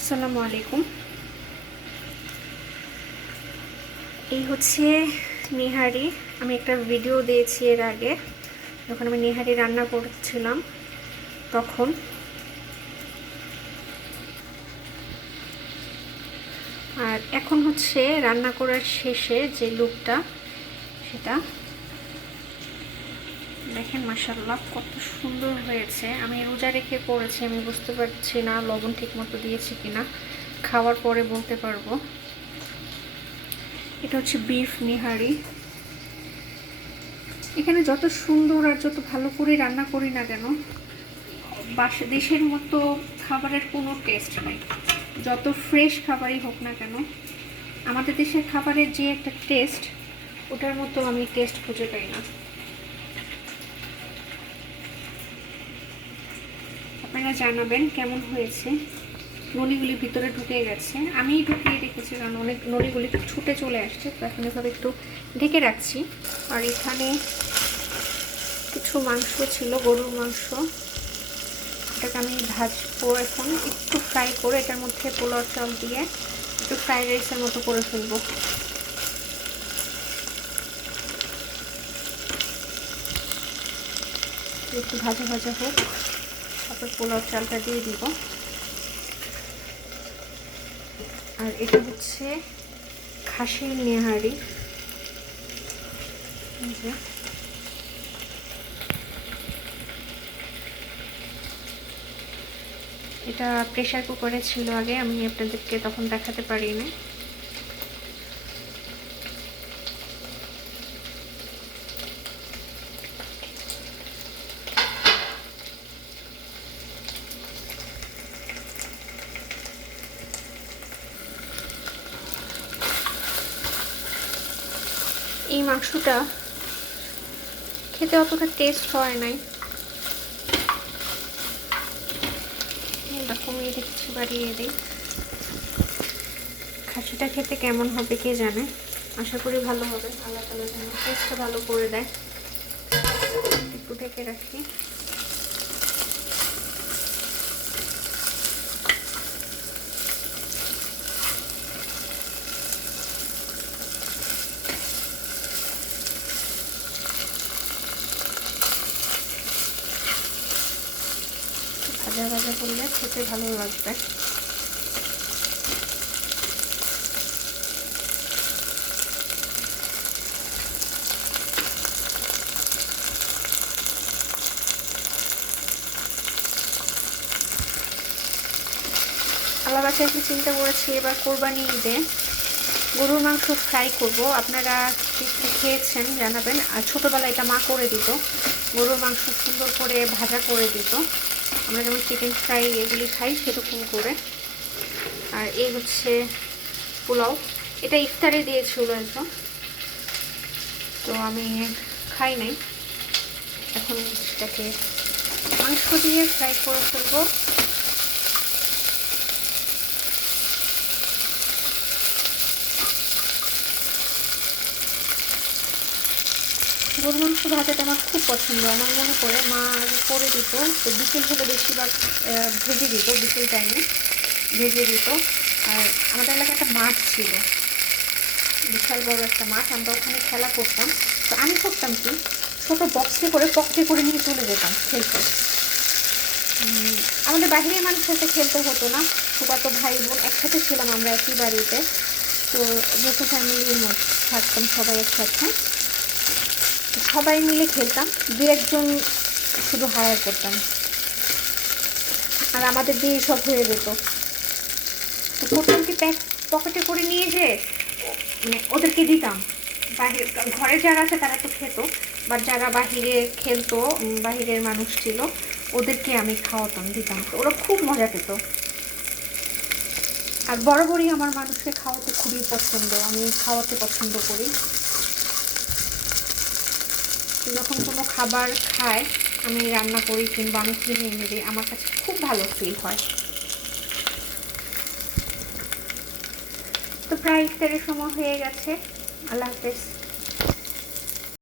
আসসালামু আলাইকুম। এই হচ্ছে নেহারি। আমি একটা ভিডিও দিয়েছি এর আগে, যখন আমি নেহারি রান্না করছিলাম তখন। আর এখন হচ্ছে রান্না করার শেষে যে লুকটা, সেটা দেখেন। মাশাআল্লাহ কত সুন্দর হয়েছে। আমি রোজা রেখে করেছি, আমি বুঝতে পারছি না লবণ ঠিক মতো দিয়েছি কিনা, খাওয়ার পরে বলতে পারবো। এটা হচ্ছে বিফ নেহারি। এখানে যত সুন্দর আর যত ভালো করে রান্না করি না কেন, দেশের মতো খাবারের কোনো টেস্ট নেই। যত ফ্রেশ খাবারই হোক না কেন, আমাদের দেশের খাবারের যে একটা টেস্ট, ওটার মতো আমি টেস্ট খুঁজে পাই না। আপনারা জানাবেন কেমন হয়েছে। নলিগুলি ভিতরে ঢুকে গেছে, আমি ঢুকিয়ে রেখেছি কারণ অনেক নলিগুলি ছুটে চলে আসছে, তো এখন এভাবে একটু ঢেকে রাখছি। আর এখানে কিছু মাংস ছিল, গরুর মাংস। এটাকে আমি ভাজবো এখন, একটু ফ্রাই করে এটার মধ্যে পোলাও চাল দিয়ে একটু ফ্রাইড রাইসের মতো করে ফেলবো। একটু ভাজা ভাজা হোক, তারপর পোলাও চালটা দিয়ে দিব। আর এটা হচ্ছে খাসির নেহারি। এটা প্রেসার কুকারে ছিল আগে, আমি আপনাদেরকে তখন দেখাতে পারিনি। এই মাংসটা খেতে অতটা টেস্ট হয় নাই, কমিয়ে দেখছি, বাড়িয়ে দিই। খাসিটা খেতে কেমন হবে কে জানে, আশা করি ভালো হবে। আল্লাহ তাআলা যেন টেস্টটা ভালো করে দেয়। একটু ঢেকে রাখি। ভাজা ভাজা করলে খেতে ভালো লাগবে। আল্লাহ বাসায় একটু চিন্তা করেছি, এবার কোরবানি ঈদে গরুর মাংস ফ্রাই করব। আপনারা খেয়েছেন জানাবেন। আর ছোটোবেলায় এটা মা করে দিত, গরুর মাংস সুন্দর করে ভাজা করে দিত, আমরা যেমন চিকেন ফ্রাই এগুলি খাই সেরকম করে। আর এই হচ্ছে পোলাও, এটা ইফতারে দিয়েছিল একদম, তো আমি খাই নাই। এখন সেটাকে মাংস দিয়ে ফ্রাই করে ফেলবো। গরু মাংস ভাজাটা আমার খুব পছন্দ। আমার মনে পড়ে মা করে দিত, তো বিকেল হলে বেশিরভাগ ভেজে দিত, বিকেল টাইমে ভেজে দিত। আর আমাদের এলাকায় একটা মাঠ ছিল, বিশাল বড় একটা মাঠ, আমরা ওখানে খেলা করতাম। তো আমি করতাম কি, ছোটো বক্সে করে পকেটে করে নিয়ে চলে যেতাম খেলতে। আমাদের বাহিরের মানুষের সাথে খেলতে হতো না, ফুফাতো ভাই বোন একসাথে ছিলাম আমরা একই বাড়িতে। তো যত ফ্যামিলির মধ্যে থাকতাম সবাই একসাথে, সবাই মিলে খেলতাম। দু একজন শুধু হায়ার করতাম, আর আমাদের দিয়ে সব হয়ে যেত। তো করতাম কি, পকেটে করে নিয়ে যেয়ে মানে ওদেরকে দিতাম। বাহির ঘরে যারা আছে তারা তো খেত, বা যারা বাহিরে খেলতো, বাহিরের মানুষ ছিল, ওদেরকে আমি খাওয়াতাম, দিতাম। তো ওরা খুব মজা পেত। আর বরাবরই আমার মানুষকে খাওয়াতে খুবই পছন্দ, আমি খাওয়াতে পছন্দ করি। যখন কোনো খাবার খায়, আমি রান্না করি কিংবা আমি কিনে এনে দিই, আমার কাছে খুব ভালো ফিল হয়। তো প্রায় ইফতারের সময় হয়ে গেছে। আল্লাহ হাফেজ।